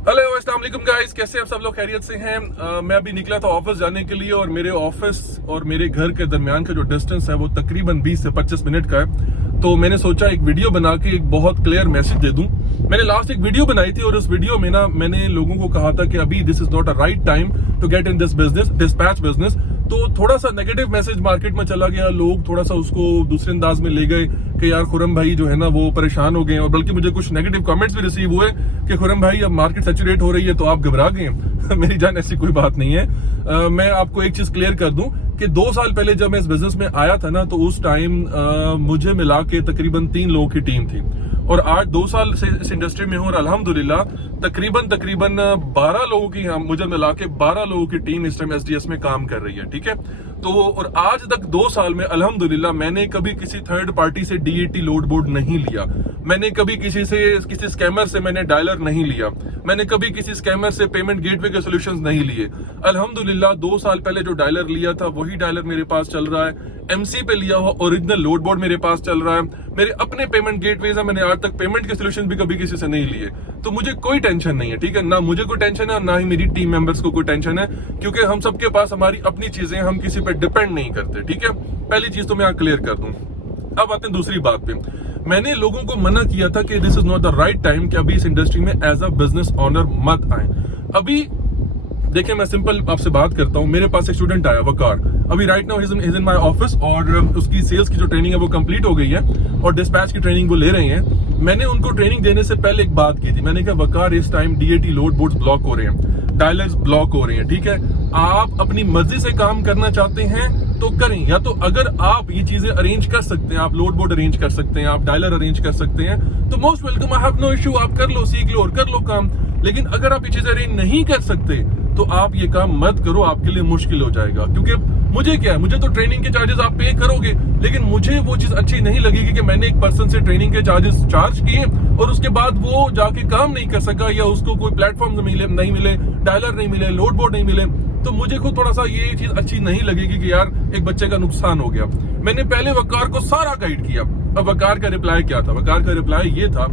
Hello अस्सलाम वालेकुम guys, कैसे आप सब लोग खैरियत से हैं। मैं अभी निकला था ऑफिस जाने के लिए और मेरे ऑफिस और मेरे घर के दरमियान का जो डिस्टेंस है वो तकरीबन 20 से 25 मिनट का है। तो मैंने सोचा एक वीडियो बना के एक बहुत क्लियर मैसेज दे दूं। मैंने लास्ट एक वीडियो बनाई थी और उस वीडियो में ना मैंने लोगों को कहा था कि अभी this is not a right time to get in this business, dispatch business. तो थोड़ा सा नेगेटिव मैसेज मार्केट में चला गया, लोग थोड़ा सा उसको दूसरे अंदाज में ले गए कि यार खुरम भाई जो है ना वो परेशान हो गए, और बल्कि मुझे कुछ नेगेटिव कमेंट्स भी रिसीव हुए कि खुरम भाई अब मार्केट सैचुरेट हो रही है तो आप घबरा गए हैं। मेरी जान ऐसी कोई बात नहीं है। मैं आपको एक चीज क्लियर कर दूं कि 2 साल पहले जब मैं इस बिजनेस में आया था ना तो उस टाइम मुझे मिला के तकरीबन 3 लोगों की टीम थी और आज 2 साल से इस इंडस्ट्री में हूं और अल्हम्दुलिल्लाह तकरीबन 12 लोगों की, मुझे मिला के 12 लोगों की टीम इस टाइम एसडीएस में काम कर रही है। ठीक है, तो और आज तक 2 साल में अल्हम्दुलिल्लाह मैंने कभी किसी थर्ड पार्टी से डीएटी लोड बोर्ड नहीं लिया, मैंने कभी किसी स्कैमर से मैंने डायलर नहीं लिया, मैंने कभी किसी स्कैमर से पेमेंट गेटवे के सॉल्यूशंस नहीं लिए। अल्हम्दुलिल्लाह 2 साल पहले जो डायलर लिया था वही डायलर मेरे पास चल रहा है, एमसी पे लिया हुआ ओरिजिनल लोड बोर्ड मेरे पास चल रहा है, मेरे अपने पेमेंट गेटवेज है, मैंने आज तक पेमेंट के सॉल्यूशन भी कभी किसी से नहीं लिए। तो मुझे कोई टेंशन नहीं है, ठीक है, ना मुझे कोई टेंशन है और ना ही मेरी टीम मेंबर्स को कोई टेंशन है, क्योंकि हम सबके पास हमारी अपनी चीजें, हम किसी पे डिपेंड नहीं करते। ठीक है, पहली चीज तो मैं यहाँ क्लियर कर दूं। अब आते हैं दूसरी बात पे। मैंने लोगों को मना किया था कि this is not the right time कि अभी इस इंडस्ट्री में एज अ बिजनेस ऑनर मत आए। अभी देखिए, मैं सिंपल आपसे बात करता हूं। मेरे पास एक स्टूडेंट आया वकार, अभी right now is in my office और उसकी सेल्स की जो ट्रेनिंग है वो कंप्लीट हो गई है और डिस्पैच की ट्रेनिंग वो ले रहे हैं। मैंने उनको ट्रेनिंग देने से पहले एक बात की थी, मैंने कहा वकार इस time DAT load boards block हो रहे हैं, डायलर्स ब्लॉक हो रहे हैं। ठीक है, आप अपनी मर्जी से काम करना चाहते हैं तो करें, या तो अगर आप ये चीजें अरेंज कर सकते हैं, आप लोड बोर्ड अरेंज कर सकते हैं, आप डायलर अरेंज कर सकते हैं, तो most welcome, I have no issue, आप कर लो, सीख लो और कर लो काम। लेकिन अगर आप ये चीजें अरेंज नहीं कर सकते तो आप ये काम मत करो, आपके लिए मुश्किल हो जाएगा। क्योंकि मुझे क्या है, मुझे तो ट्रेनिंग के चार्जेस आप पे करोगे, लेकिन मुझे वो चीज अच्छी नहीं लगेगी कि मैंने एक पर्सन से ट्रेनिंग के चार्जेस चार्ज किए और उसके बाद वो जाके काम नहीं कर सका, या उसको कोई प्लेटफॉर्म नहीं मिले, डायलर नहीं मिले, लोड बोर्ड नहीं मिले, तो मुझे खुद थोड़ा सा ये चीज अच्छी नहीं लगेगी कि यार एक बच्चे का नुकसान हो गया। मैंने पहले वकार को सारा गाइड किया। अब वकार का रिप्लाई क्या था? वकार का रिप्लाई ये था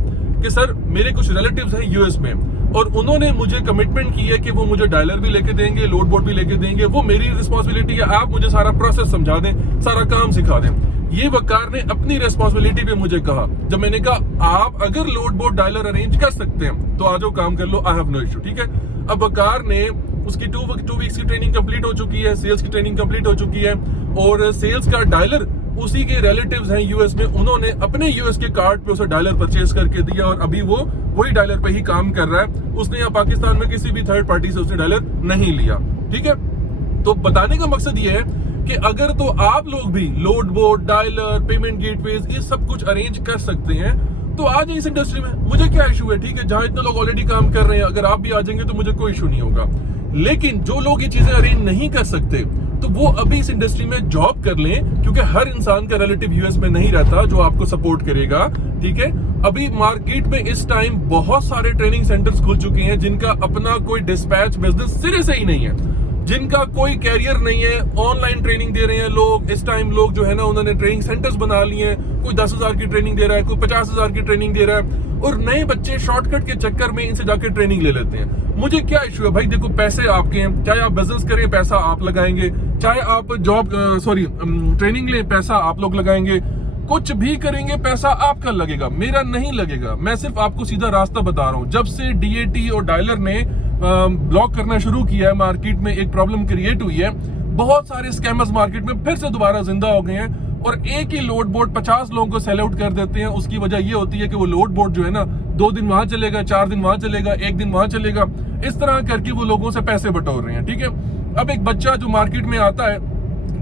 कि सर मेरे कुछ रिलेटिव्स हैं यूएस में और उन्होंने मुझे कमिटमेंट की है कि वो मुझे डायलर भी लेके देंगे, लोड बोर्ड भी लेके देंगे, वो मेरी रिस्पॉन्सिबिलिटी है, आप मुझे सारा प्रोसेस समझा दें, सारा काम सिखा दें। ये वकार ने अपनी रिस्पॉन्सिबिलिटी पे मुझे कहा। जब मैंने कहा आप अगर लोड बोर्ड डायलर अरेंज कर सकते हैं तो आ जाओ काम कर लो, आई हैव नो इशू। ठीक है, अब वकार ने उसकी 2 वीक्स की ट्रेनिंग कंप्लीट हो चुकी है, सेल्स की ट्रेनिंग कंप्लीट हो चुकी है और सेल्स का डायलर उसी के रिलेटिव्स हैं यूएस में, उन्होंने अपने यूएस के कार्ड पे उसे डायलर परचेज करके दिया और अभी वो वही डायलर पे ही काम कर रहा है। उसने यहाँ पाकिस्तान में किसी भी थर्ड पार्टी से उसने डायलर नहीं लिया। ठीक है, तो बताने का मकसद ये है कि अगर तो आप लोग भी load board, dialer, payment gateways ये सब कुछ अरेंज कर सकते हैं तो आ जाए इस इंडस्ट्री में, मुझे क्या इशू है। ठीक है, जहां इतने लोग ऑलरेडी काम कर रहे हैं, अगर आप भी आ जाएंगे तो मुझे कोई इशू नहीं होगा। लेकिन जो लोग ये चीजें अरेंज नहीं कर सकते तो वो अभी इस इंडस्ट्री में जॉब कर लें, क्योंकि हर इंसान का रिलेटिव यूएस में नहीं रहता जो आपको सपोर्ट करेगा। ठीक है, अभी मार्केट में इस टाइम बहुत सारे ट्रेनिंग सेंटर्स खुल चुके हैं जिनका अपना कोई डिस्पैच बिजनेस सिरे से ही नहीं है, जिनका कोई कैरियर नहीं है, ऑनलाइन ट्रेनिंग दे रहे हैं लोग। इस टाइम लोग जो है ना उन्होंने ट्रेनिंग सेंटर्स बना लिए हैं, कोई 10,000 की ट्रेनिंग दे रहा है, कोई 50,000 की ट्रेनिंग दे रहा है और नए बच्चे शॉर्टकट के चक्कर में इनसे जाकर ट्रेनिंग ले लेते हैं। मुझे क्या इशू है भाई, देखो पैसे आपके हैं, चाहे आप बिजनेस करें पैसा आप लगाएंगे, चाहे आप ट्रेनिंग लें पैसा आप लोग लगाएंगे, कुछ भी करेंगे पैसा आपका लगेगा, मेरा नहीं लगेगा। मैं सिर्फ आपको सीधा रास्ता बता रहा हूं। जब से डीएटी और डायलर ने ब्लॉक करना शुरू किया है, मार्केट में एक प्रॉब्लम क्रिएट हुई है, बहुत सारे स्कैमर्स मार्केट में फिर से दोबारा जिंदा हो गए हैं और एक ही लोड बोर्ड 50 लोगों को सेल आउट कर देते हैं। उसकी वजह ये होती है कि वो लोड बोर्ड जो है ना 2 दिन वहां चलेगा, 4 दिन वहां चलेगा, 1 दिन वहां चलेगा, इस तरह करके वो लोगों से पैसे बटोर रहे हैं। ठीक है, अब एक बच्चा जो मार्केट में आता है,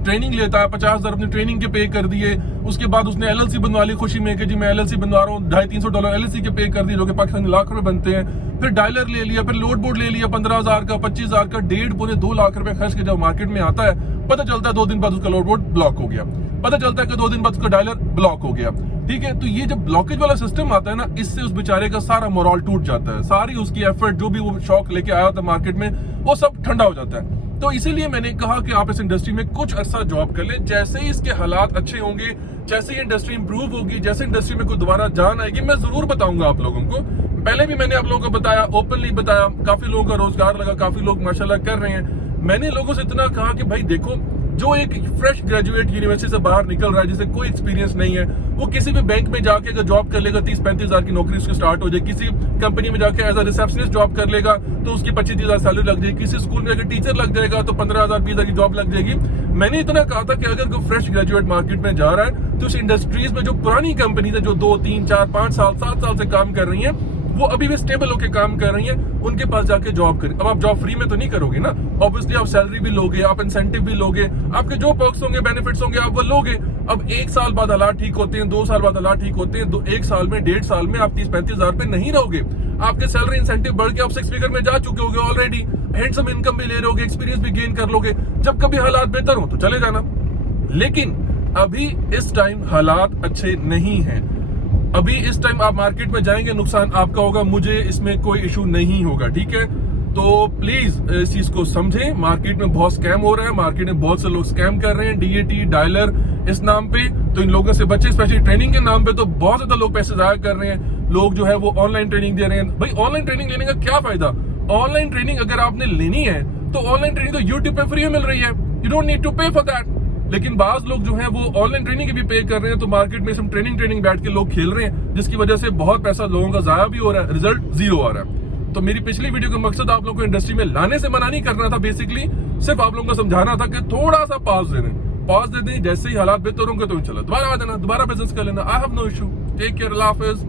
ट्रेनिंग लेता है, 50,000 अपनी ट्रेनिंग के पे कर दिए, उसके बाद उसने एलएलसी बनवा ली खुशी में कि जी मैं एलएलसी बनवा रहा हूँ, $250-300 एलएलसी के पे कर दिए जो कि पाकिस्तानी लाख रुपए बनते हैं। फिर डायलर ले लिया, फिर लोड बोर्ड ले लिया 15,000 का, 25,000 का, 1.5-2 लाख रुपए खर्च के जब मार्केट में आता है, पता चलता है 2 दिन बाद उसका लोड बोर्ड ब्लॉक हो गया, पता चलता है कि 2 दिन बाद उसका डायलर ब्लॉक हो गया। ठीक है, तो ये जब ब्लॉकेज वाला सिस्टम आता है ना, इससे उस बेचारे का सारा मोरल टूट जाता है, सारी उसकी एफर्ट जो भी वो शौक लेके आया था मार्केट में वो सब ठंडा हो जाता है। तो इसीलिए मैंने कहा कि आप इस इंडस्ट्री में कुछ अरसा जॉब कर लें, जैसे ही इसके हालात अच्छे होंगे, जैसे ही इंडस्ट्री इंप्रूव होगी, जैसे इंडस्ट्री में कोई दोबारा जान आएगी, मैं जरूर बताऊंगा आप लोगों को। पहले भी मैंने आप लोगों को बताया, ओपनली बताया, काफी लोगों का रोजगार लगा, काफी लोग माशाल्लाह कर रहे हैं। मैंने लोगों से इतना कहा कि भाई देखो, जो एक फ्रेश ग्रेजुएट यूनिवर्सिटी से बाहर निकल रहा है, जिसे कोई एक्सपीरियंस नहीं है, वो किसी भी बैंक में जाके अगर जॉब कर लेगा 30-35 हजार की नौकरी उसकी स्टार्ट हो जाए, किसी कंपनी में जाके एज अ रिसेप्शनिस्ट जॉब कर लेगा तो उसकी 25-30 हजार सैलरी लग जाएगी, किसी स्कूल में जाकर टीचर लग जाएगा तो 15 हजार 20 हजार की जॉब लग जाएगी। मैंने इतना कहा था कि अगर कोई फ्रेश ग्रेजुएट मार्केट में जा रहा है तो उस इंडस्ट्रीज में जो पुरानी कंपनीज है, जो 2, 3, 4, 5 साल 7 साल से काम कर रही है, वो अभी भी स्टेबल होकर काम कर रही हैं, उनके पास जाके जॉब करें। अब आप जॉब फ्री में तो नहीं करोगे ना, ऑब्वियसली आप सैलरी भी लोगे, आप इंसेंटिव भी लोगे, आपके जो पर्क्स होंगे, बेनिफिट्स होंगे, आप वो लोगे। अब 1 साल बाद हालात ठीक होते हैं, 2 साल बाद हालात ठीक होते हैं, 1 साल में 1.5 साल में आप 30-35 हजार पे नहीं रहोगे। आपके सैलरी इंसेंटिव बढ़ के आप 6 फिगर में जा चुके होगे ऑलरेडी, हैंडसम इनकम भी ले रहे होगे, एक्सपीरियंस भी गेन कर लोगे। जब कभी हालात बेहतर हो तो चले जाना, लेकिन अभी इस टाइम हालात अच्छे नहीं है। अभी इस टाइम आप मार्केट में जाएंगे, नुकसान आपका होगा, मुझे इसमें कोई इशू नहीं होगा, ठीक है। तो प्लीज इस चीज को समझें, मार्केट में बहुत स्कैम हो रहा है, मार्केट में बहुत से लोग स्कैम कर रहे हैं, डीएटी डायलर इस नाम पे, तो इन लोगों से बचे। स्पेशली ट्रेनिंग के नाम पे तो बहुत ज्यादा लोग पैसे जाया कर रहे हैं। लोग जो है वो ऑनलाइन ट्रेनिंग दे रहे हैं। भाई ऑनलाइन ट्रेनिंग लेने का क्या फायदा? ऑनलाइन ट्रेनिंग अगर आपने लेनी है तो ऑनलाइन ट्रेनिंग तो यूट्यूब पे फ्री में मिल रही है, यू डोंट नीड टू पे फॉर दैट। लेकिन बाज लोग जो है वो ऑनलाइन ट्रेनिंग की भी पे कर रहे हैं, तो मार्केट में सब ट्रेनिंग बैठ के लोग खेल रहे हैं, जिसकी वजह से बहुत पैसा लोगों का जाया भी हो रहा है, रिजल्ट 0 आ रहा है। तो मेरी पिछली वीडियो का मकसद आप लोगों को इंडस्ट्री में लाने से मना नहीं करना था, बेसिकली सिर्फ आप लोगों को समझाना था कि थोड़ा सा पॉज दे दें, जैसे ही हालात बेहतर होंगे तो इंशाल्लाह दोबारा आ जाना, दोबारा बिजनेस कर लेना। I have no issue. Take care, अल्लाह हाफिज।